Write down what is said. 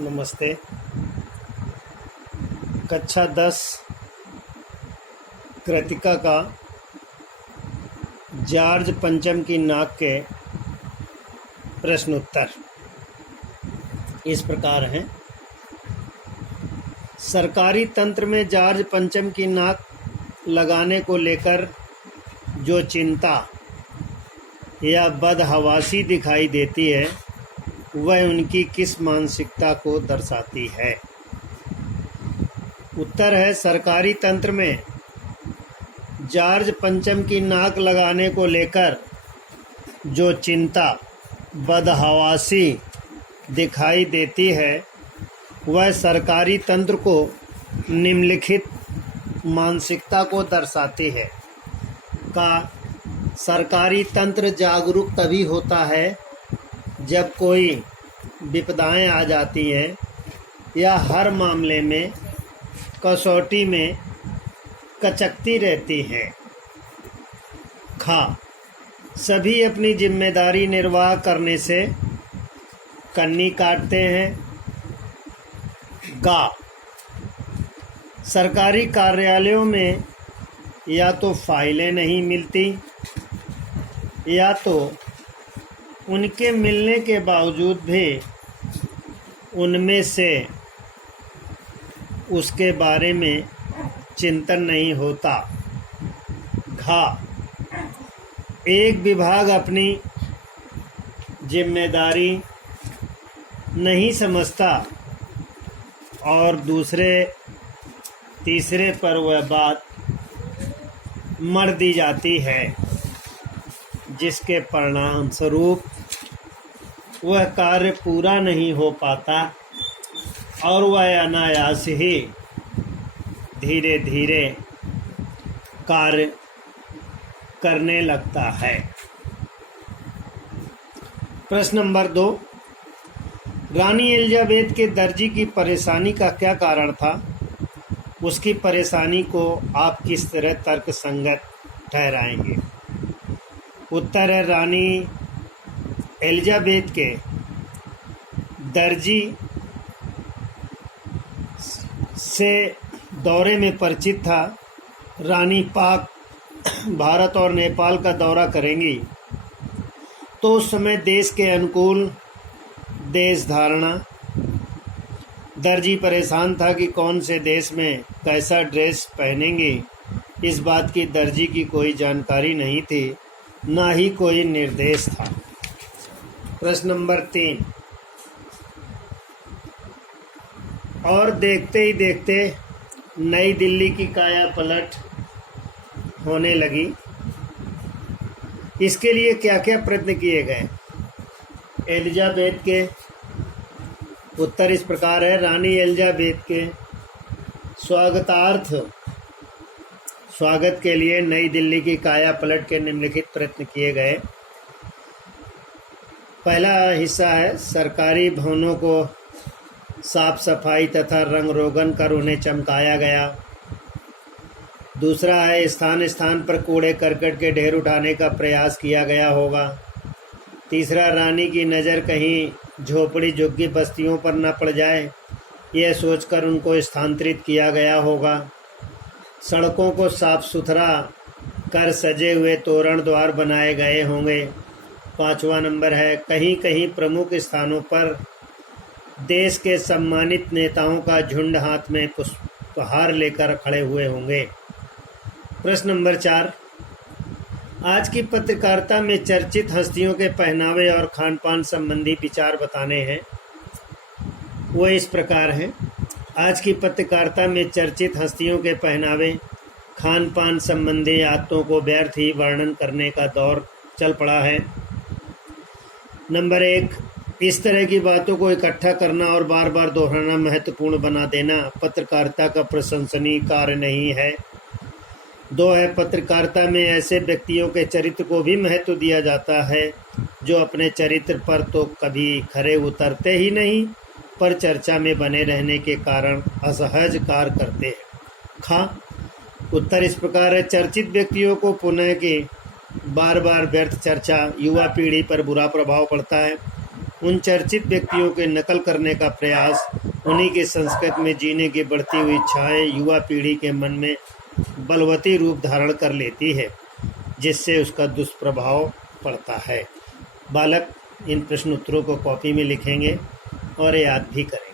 नमस्ते। कक्षा 10 कृतिका का जॉर्ज पंचम की नाक के प्रश्न उत्तर इस प्रकार हैं। सरकारी तंत्र में जॉर्ज पंचम की नाक लगाने को लेकर जो चिंता या बदहवासी दिखाई देती है वह उनकी किस मानसिकता को दर्शाती है? उत्तर है, सरकारी तंत्र में जॉर्ज पंचम की नाक लगाने को लेकर जो चिंता बदहवासी दिखाई देती है वह सरकारी तंत्र को निम्नलिखित मानसिकता को दर्शाती है। का सरकारी तंत्र जागरूक तभी होता है जब कोई विपदाएं आ जाती हैं या हर मामले में कसौटी में कचकती रहती है। खा सभी अपनी जिम्मेदारी निर्वाह करने से कन्नी काटते हैं। गा सरकारी कार्यालयों में या तो फाइलें नहीं मिलती या तो उनके मिलने के बावजूद भी उनमें से उसके बारे में चिंतन नहीं होता। घा एक विभाग अपनी जिम्मेदारी नहीं समझता और तीसरे पर वह बात मर दी जाती है, जिसके परिणाम स्वरूप वह कार्य पूरा नहीं हो पाता और वह अनायास ही धीरे धीरे कार्य करने लगता है। प्रश्न नंबर 2, रानी एलिजाबेथ के दर्जी की परेशानी का क्या कारण था? उसकी परेशानी को आप किस तरह तर्कसंगत ठहराएंगे? उत्तर है, रानी एलिजाबेथ के दर्जी से दौरे में परिचित था। रानी पाक भारत और नेपाल का दौरा करेंगी तो उस समय देश के अनुकूल देश धारणा। दर्जी परेशान था कि कौन से देश में कैसा ड्रेस पहनेंगे। इस बात की दर्जी की कोई जानकारी नहीं थी, ना ही कोई निर्देश था। प्रश्न नंबर 3, और देखते ही देखते नई दिल्ली की काया पलट होने लगी। इसके लिए क्या क्या प्रयत्न किए गए? एलिजाबेथ के उत्तर इस प्रकार है, रानी एलिजाबेथ के स्वागत के लिए नई दिल्ली की काया पलट के निम्नलिखित प्रयत्न किए गए। पहला हिस्सा है, सरकारी भवनों को साफ सफाई तथा रंग रोगन कर उन्हें चमकाया गया। दूसरा है, स्थान स्थान पर कूड़े करकट के ढेर उठाने का प्रयास किया गया होगा। तीसरा, रानी की नज़र कहीं झोपड़ी झुग्गी बस्तियों पर न पड़ जाए, यह सोचकर उनको स्थानांतरित किया गया होगा। सड़कों को साफ सुथरा कर सजे हुए तोरण द्वार बनाए गए होंगे। पांचवा नंबर है, कहीं कहीं प्रमुख स्थानों पर देश के सम्मानित नेताओं का झुंड हाथ में पुष्पहार लेकर खड़े हुए होंगे। प्रश्न नंबर 4, आज की पत्रकारिता में चर्चित हस्तियों के पहनावे और खान पान संबंधी विचार बताने हैं। वो इस प्रकार हैं। आज की पत्रकारिता में चर्चित हस्तियों के पहनावे खान पान संबंधी आदतों को व्यर्थ ही वर्णन करने का दौर चल पड़ा है। नंबर 1, इस तरह की बातों को इकट्ठा करना और बार बार दोहराना महत्वपूर्ण बना देना पत्रकारिता का प्रशंसनीय कार्य नहीं है। 2 है, पत्रकारिता में ऐसे व्यक्तियों के चरित्र को भी महत्व दिया जाता है जो अपने चरित्र पर तो कभी खरे उतरते ही नहीं, पर चर्चा में बने रहने के कारण असहज कार्य करते हैं। खा उत्तर इस प्रकार है, चर्चित व्यक्तियों को पुनः की बार बार व्यर्थ चर्चा युवा पीढ़ी पर बुरा प्रभाव पड़ता है। उन चर्चित व्यक्तियों के नकल करने का प्रयास, उन्हीं की संस्कृति में जीने की बढ़ती हुई इच्छाएं युवा पीढ़ी के मन में बलवती रूप धारण कर लेती है, जिससे उसका दुष्प्रभाव पड़ता है। बालक इन प्रश्न उत्तरों को कॉपी में लिखेंगे और याद भी करेंगे।